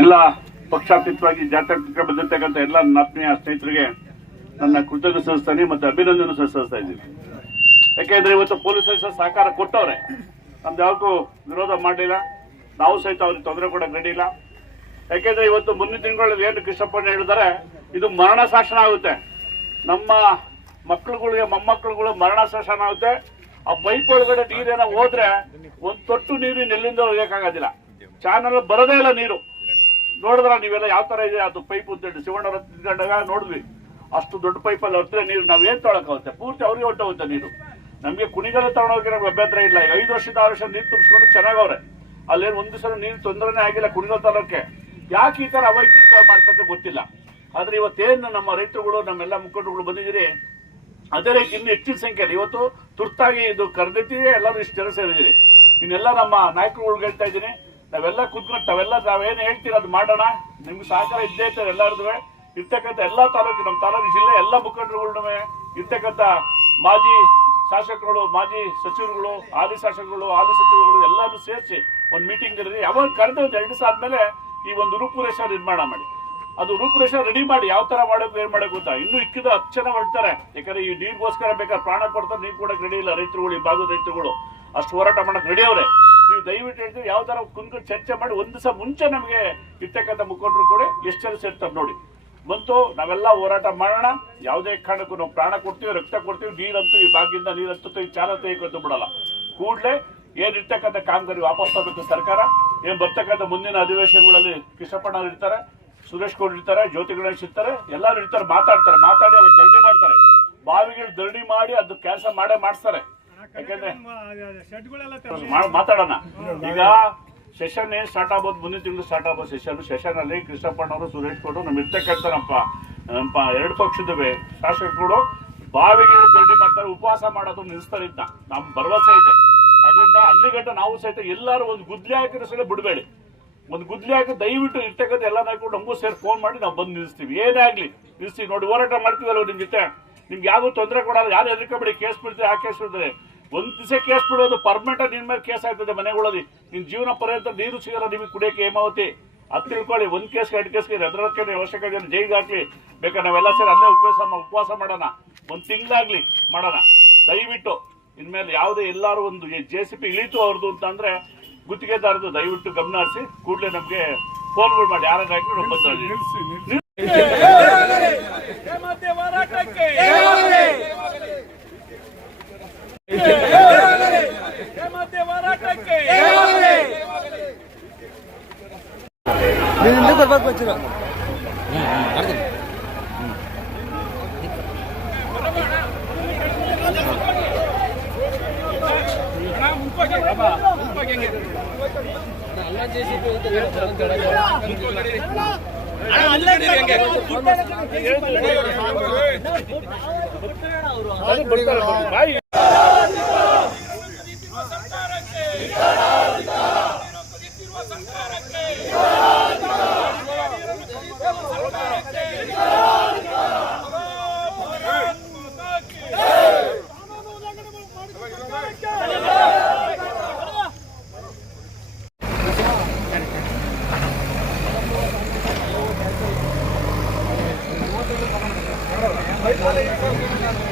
ಎಲ್ಲ ಪಕ್ಷಾತೀತವಾಗಿ ಜಾತ್ಯತೀತ ಬಂದಿರ್ತಕ್ಕಂಥ ಎಲ್ಲ ಆತ್ಮೀಯ ಸ್ನೇಹಿತರಿಗೆ ನನ್ನ ಕೃತಜ್ಞತೆ ಸಲ್ಲಿಸ್ತಾನೆ ಮತ್ತು ಅಭಿನಂದನೆ ಸಲ್ಲಿಸ್ತಾ ಇದ್ದೀನಿ. ಯಾಕೆಂದ್ರೆ ಇವತ್ತು ಪೊಲೀಸರು ಸಹಕಾರ ಕೊಟ್ಟವ್ರೆ, ನಮ್ದು ಯಾವತ್ತೂ ವಿರೋಧ ಮಾಡಲಿಲ್ಲ, ನಾವು ಸಹಿತ ಅವ್ರಿಗೆ ತೊಂದರೆ ಕೊಡಕ್ಕೆ ರೆಡಿ ಇಲ್ಲ. ಯಾಕೆಂದ್ರೆ ಇವತ್ತು ಮುಂದಿನ ದಿನಗಳಲ್ಲಿ ಏನು ಕೃಷ್ಣಪ್ಪಣ್ಣ ಹೇಳಿದ್ದಾರೆ, ಇದು ಮರಣ ಶಾಸನ ಆಗುತ್ತೆ, ನಮ್ಮ ಮಕ್ಕಳುಗಳಿಗೆ ಮೊಮ್ಮಕ್ಕಳುಗಳು ಮರಣ ಶಾಸನ ಆಗುತ್ತೆ. ಆ ಪೈಪ್ ಒಳಗಡೆ ನೀರೇನ ಹೋದ್ರೆ ಒಂದು ತೊಟ್ಟು ನೀರು ಎಲ್ಲಿಂದ ಹೋಗಕ್ಕಾಗೋದಿಲ್ಲ, ಚಾನಲ್ ಬರೋದೇ ಇಲ್ಲ ನೀರು. ನೋಡಿದ್ರ ನೀವೆಲ್ಲ ಯಾವ ತರ ಇದೆ ಅದು ಪೈಪ್ ಅಂತ ಶಿವಣ್ಣವ್ರ ತಿಳ್ಕೊಂಡಾಗ ನೋಡಿದ್ವಿ, ಅಷ್ಟು ದೊಡ್ಡ ಪೈಪಲ್ಲಿ ಹೊರತ್ರೆ ನೀರು ನಾವೇನ್ ತೊಳಕಾಗುತ್ತೆ, ಪೂರ್ತಿ ಅವ್ರಿಗೆ ಹೊಟ್ಟೋಗುತ್ತೆ ನೀರು. ನಮಗೆ ಕುಣಿಗಲ್ ತಗೊಂಡೋಗಿ ನಮ್ಗೆ ಅಭ್ಯಂತರ ಇಲ್ಲ. 5 ವರ್ಷದ 6 ವರ್ಷ ನೀರು ತುಂಬಿಸ್ಕೊಂಡು ಚೆನ್ನಾಗವ್ರೆ, ಅಲ್ಲೇನು ಒಂದು ಸಲ ನೀರು ತೊಂದರೆನೇ ಆಗಿಲ್ಲ ಕುಣಿಗಲ್ ತಾಲೂಕೆ. ಯಾಕೆ ಈ ತರ ಅವೈಜ್ಞಾನಿಕ ಮಾಡ್ತಂತ ಗೊತ್ತಿಲ್ಲ. ಆದ್ರೆ ಇವತ್ತೇನು ನಮ್ಮ ರೈತರುಗಳು ನಮ್ಮೆಲ್ಲ ಮುಖಂಡರುಗಳು ಬಂದಿದ್ದೀರಿ, ಅದೇ ರೀತಿ ಇನ್ನು ಹೆಚ್ಚಿನ ಸಂಖ್ಯೆಯಲ್ಲಿ ಇವತ್ತು ತುರ್ತಾಗಿ ಇದು ಕರೆದಿದ್ದೀವಿ, ಎಲ್ಲರೂ ಇಷ್ಟು ಜನ ಸೇರಿದ್ದೀರಿ. ಇನ್ನೆಲ್ಲ ನಮ್ಮ ನಾಯಕರುಗಳಿಗೆ ಹೇಳ್ತಾ ಇದ್ದೀನಿ, ನಾವೆಲ್ಲ ಕುತ್ಕೊಂಡು ನಾವೇನು ಹೇಳ್ತೀರ ಅದು ಮಾಡೋಣ. ನಿಮ್ಗೆ ಸಹಕಾರ ಇದ್ದೇ ಇರ್ತಾರೆ ಎಲ್ಲರದು. ಇರ್ತಕ್ಕಂಥ ಎಲ್ಲ ತಾಲೂಕು, ನಮ್ಮ ತಾಲೂಕು ಜಿಲ್ಲೆ ಎಲ್ಲ ಮುಖಂಡರುಗಳ ಇರ್ತಕ್ಕಂಥ ಮಾಜಿ ಶಾಸಕರುಗಳು, ಮಾಜಿ ಸಚಿವರುಗಳು, ಹಾಲಿ ಶಾಸಕರುಗಳು, ಹಾಲಿ ಸಚಿವರುಗಳು ಎಲ್ಲರೂ ಸೇರಿಸಿ ಒಂದು ಮೀಟಿಂಗ್ ಇರಲಿ. ಯಾವಾಗ ಕರೆದ ಒಂದು 2 ದಿವಸ ಆದ್ಮೇಲೆ ಈ ಒಂದು ರೂಪುರೇಷ ನಿರ್ಮಾಣ ಮಾಡಿ, ಅದು ರೂಪುರೇಷ ರೆಡಿ ಮಾಡಿ ಯಾವ ತರ ಮಾಡೋಕೆ ಏನ್ ಮಾಡಬೇಕು ಅಂತ. ಇನ್ನೂ ಇಕ್ಕಿದ 10 ಜನ ಹೊಡ್ತಾರೆ, ಯಾಕಂದ್ರೆ ಈ ನೀರಿಗೋಸ್ಕರ ಬೇಕಾದ್ರೆ ಪ್ರಾಣ ಕೊಡ್ತಾರೆ, ನೀರು ಕೊಡಕ್ಕೆ ರೆಡಿ ಇಲ್ಲ ರೈತರುಗಳು, ಈ ಭಾಗದ ರೈತರುಗಳು ಅಷ್ಟು ಹೋರಾಟ ಮಾಡಕ್ ರೆಡಿ ಅವ್ರೆ. ನೀವು ದಯವಿಟ್ಟು ಹೇಳ್ತೀವಿ ಯಾವ ತರ ಕುಂತ್ಕೊಂಡು ಚರ್ಚೆ ಮಾಡಿ ಒಂದು ದಿವಸ ಮುಂಚೆ ನಮಗೆ ಇರ್ತಕ್ಕಂಥ ಮುಖಂಡರು ಕೂಡ ಎಷ್ಟು ಜನ ಸೇರ್ತಾರೆ ನೋಡಿ ಬಂತು, ನಾವೆಲ್ಲ ಹೋರಾಟ ಮಾಡೋಣ. ಯಾವುದೇ ಕಾರಣಕ್ಕೂ ನಾವು ಪ್ರಾಣ ಕೊಡ್ತೀವಿ, ರಕ್ತ ಕೊಡ್ತೀವಿ, ನೀರಂತೂ ಈ ಭಾಗದಿಂದ ನೀರಂತೂ ಈ ಚಾಲ ತೆಗೆದು ಬಿಡಲ್ಲ. ಕೂಡಲೇ ಏನಿರ್ತಕ್ಕಂಥ ಕಾಮಗಾರಿ ವಾಪಸ್ ತರಬೇಕು ಸರ್ಕಾರ. ಏನ್ ಬರ್ತಕ್ಕಂಥ ಮುಂದಿನ ಅಧಿವೇಶನಗಳಲ್ಲಿ ಕೃಷ್ಣಪ್ಪಣ್ಣ ಇರ್ತಾರೆ, ಸುರೇಶ್ ಗೌಡ್ ಇರ್ತಾರೆ, ಜ್ಯೋತಿ ಗಣೇಶ್ ಇರ್ತಾರೆ, ಎಲ್ಲರೂ ಇರ್ತಾರೆ, ಮಾತಾಡಿ ಅವ್ರು ಧರಣಿ ಮಾಡ್ತಾರೆ, ಬಾವಿಗಳು ಧರಣಿ ಮಾಡಿ ಅದು ಕೆಲಸ ಮಾಡಿಸ್ತಾರೆ. ಯಾಕಂದ್ರೆ ಮಾತಾಡೋಣ. ಈಗ ಸೆಷನ್ ಏನ್ ಸ್ಟಾರ್ಟ್ ಆಗ್ಬೋದು, ಮುಂದಿನ ತಿಂಗಳು ಸ್ಟಾರ್ಟ್ ಆಗ್ಬೋದು ಸೆಷನ್ ಅಲ್ಲಿ ಕೃಷ್ಣಪ್ಪಣ್ಣವರು, ಸುರೇಶ್ ಗೌಡ್ ನಮ್ಮ ಇರ್ತಕ್ಕಂಥ ನಮ್ಮ 2 ಪಕ್ಷದ ಶಾಸಕರು ಬಾವಿಗೆ ಧರಣಿ ಮಾಡ್ತಾರೆ, ಉಪವಾಸ ಮಾಡೋದು ನಿಲ್ಲಿಸ್ತಾರೆ ಅಂತ ನಮ್ ಭರವಸೆ ಇದೆ. ಅದರಿಂದ ಅಲ್ಲಿಗಂಟ ನಾವು ಸಹಿತ ಎಲ್ಲರೂ ಒಂದು ಗುದ್ಲಿ ಹಾಕಿರೋ ಸಲ ಬಿಡಬೇಡಿ, ಒಂದು ಗುದ್ಲಿ ಹಾಕಿ ದಯವಿಟ್ಟು ಇರ್ತಕ್ಕಂಥ ಎಲ್ಲ ನಾಯಕರು ನಮಗೂ ಸೇರಿ ಫೋನ್ ಮಾಡಿ ನಾವು ಬಂದು ನಿಲ್ಲಿಸ್ತೀವಿ, ಏನೇ ಆಗ್ಲಿ ನಿಲ್ಲಿಸ್ತೀವಿ. ನೋಡಿ ಹೋರಾಟ ಮಾಡ್ತೀವಲ್ಲ ನಿಮ್ ಜೊತೆ, ನಿಮ್ಗೆ ಯಾವ್ದು ತೊಂದರೆ ಕೊಡಲ್ಲ, ಯಾರು ಹೆದರ್ಕೊಬೇಡಿ. ಕೇಸ್ ಬಿಡ್ತೀವಿ, ಆ ಕೇಸ್ ಬಿಡ್ತಾರೆ, ಒಂದ್ ದಿವಸ ಕೇಸ್ ಬಿಡೋದು ಪರ್ಮನೆಂಟ್ ನಿನ್ ಮೇಲೆ ಕೇಸ್ ಆಗ್ತದೆ ಮನೆಗಳಲ್ಲಿ, ನಿನ್ ಜೀವನ ಪರ್ಯಂತ ನೀರು ಸಿಗಲ್ಲ ನಿಮಗೆ ಕುಡಿಯಕ್ಕೆ ಹೇಮಾವತಿ. ಅದು ತಿಳ್ಕೊಳ್ಳಿ, 1 ಕೇಸ್ 2 ಕೇಸ್ ಹೆದರಕ್ಕೆ ಅವಶ್ಯಕತೆ ಜೈಲಿಗೆ ಹಾಕ್ಲಿ, ಬೇಕಾದ್ರೆ ನಾವೆಲ್ಲ ಸೇರಿ ಅಲ್ಲೇ ಉಪವಾಸ ಮಾಡೋಣ, 1 ತಿಂಗಳಾಗ್ಲಿ ಮಾಡೋಣ. ದಯವಿಟ್ಟು ಇನ್ಮೇಲೆ ಯಾವುದೇ ಎಲ್ಲಾರು ಒಂದು JCP ಇಳೀತು ಅವ್ರದ್ದು ಅಂತ ಅಂದ್ರೆ ಗುತ್ತಿಗೆದಾರದು ದಯವಿಟ್ಟು ಗಮನ ಹರಿಸಿ ಕೂಡಲೇ ನಮ್ಗೆ ಫೋನ್ಗಳು ಮಾಡಿ, ಯಾರು ಹಾಕಿ Bye.